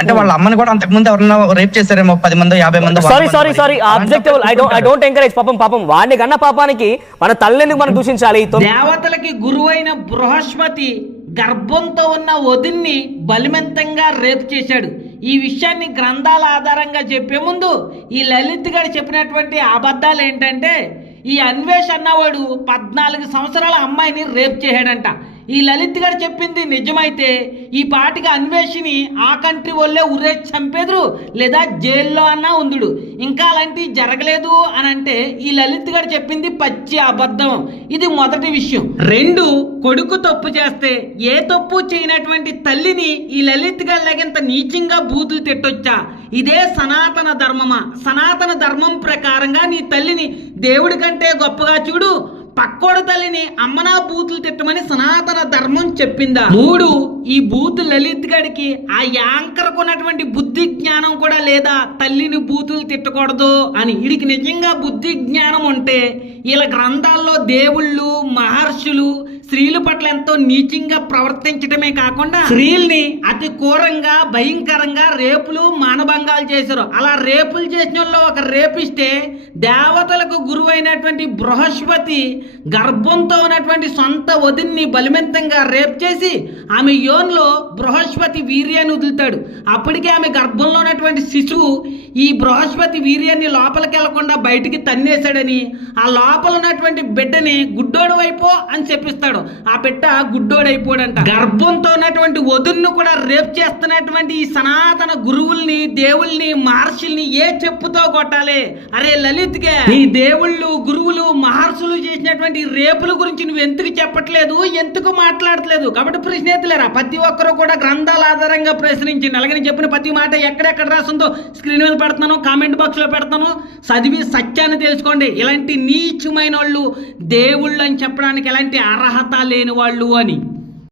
అంటే వాళ్ళ అమ్మని కూడా అంతకుముందు ఎవరన్నా రేప్ చేశారేమో 10 మంది 50 మంది. Sorry objective. I don't encourage. పాపం వాడిని కన్నా పాపానికి మన తల్లిని మనం దూషించాలి. దేవతలకి గురువైన బృహస్పతి గర్భంతో ఉన్న వదిన్ని బలివంతంగా రేపు చేశాడు. ఈ విషయాన్ని గ్రంథాల ఆధారంగా చెప్పే ముందు ఈ లలిత్ గారు చెప్పినటువంటి అబద్ధాలు ఏంటంటే, ఈ అన్వేష్ అన్నవాడు 14 సంవత్సరాల అమ్మాయిని రేప్ చేశాడంట. ఈ లలిత్ గారు చెప్పింది నిజమైతే ఈ పాటికి అన్వేషిని ఆ కంట్రీ వాళ్ళే ఉరే చంపేదురు, లేదా జైల్లో అన్నా ఉందుడు. ఇంకా అలాంటివి జరగలేదు అని అంటే ఈ లలిత్ గారు చెప్పింది పచ్చి అబద్ధం. ఇది మొదటి విషయం. 2, కొడుకు తప్పు చేస్తే ఏ తప్పు చేయనటువంటి తల్లిని ఈ లలిత్ గారు లేకంత నీచంగా బూతులు తిట్టొచ్చా? ఇదే సనాతన ధర్మమా? సనాతన ధర్మం ప్రకారంగా నీ తల్లిని దేవుడి కంటే గొప్పగా చూడు, పక్కోడు తల్లిని అమ్మనా బూతులు తిట్టమని సనాతన ధర్మం చెప్పిందా? 3, ఈ బూతు లలిత్ గడికి ఆ యాంకర్కు ఉన్నటువంటి బుద్ధి జ్ఞానం కూడా లేదా తల్లిని బూతులు తిట్టకూడదు అని. వీడికి నిజంగా బుద్ధి జ్ఞానం ఉంటే వీళ్ళ గ్రంథాల్లో దేవుళ్ళు మహర్షులు స్త్రీల పట్ల ఎంతో నీచంగా ప్రవర్తించడమే కాకుండా స్త్రీల్ని అతి ఘోరంగా భయంకరంగా రేపులు మానభంగాలు చేశారు. అలా రేపులు చేసిన వాళ్ళు ఒక రేపిస్తే దేవతలకు గురువైనటువంటి బృహస్పతి గర్భంతో ఉన్నటువంటి సొంత వదిన్ని బలవంతంగా రేప్ చేసి ఆమె యోన్లో బృహస్పతి వీర్యాన్ని వదులుతాడు. అప్పటికే ఆమె గర్భంలో ఉన్నటువంటి శిశువు ఈ బృహస్పతి వీర్యాన్ని లోపలికి వెళ్లకుండా బయటికి తన్నేశాడని, ఆ లోపల ఉన్నటువంటి బిడ్డని గుడ్డోడు వైపో అని చెప్పిస్తాడు. ఆ బిడ్డ గుడ్డోడైపోడంట. గర్భంతో ఉన్నటువంటి వదున్ని కూడా రేప్ చేస్తున్నటువంటి ఈ సనాతన గురువుల్ని దేవుల్ని మహర్షుల్ని ఏ చెప్పుతో కొట్టాలి? అరే లలిత్ గా, ఈ దేవుళ్ళు గురువులు మహర్షులు చేసినటువంటి రేపుల గురించి నువ్వు ఎందుకు చెప్పట్లేదు, ఎందుకు మాట్లాడట్లేదు? కాబట్టి ప్రశ్నేతలేరా, ప్రతి ఒక్కరూ కూడా గ్రంథాల ఆధారంగా ప్రశ్నించండి. అలాగే చెప్పిన ప్రతి మాట ఎక్కడెక్కడ రాస్తుందో స్క్రీన్ మీద పెడతాను, కామెంట్ బాక్స్ లో పెడతాను, చదివి సత్యాన్ని తెలుసుకోండి. ఇలాంటి నీచమైన వాళ్ళు దేవుళ్ళు అని చెప్పడానికి ఎలాంటి అర్హత లేని వాళ్ళు అని.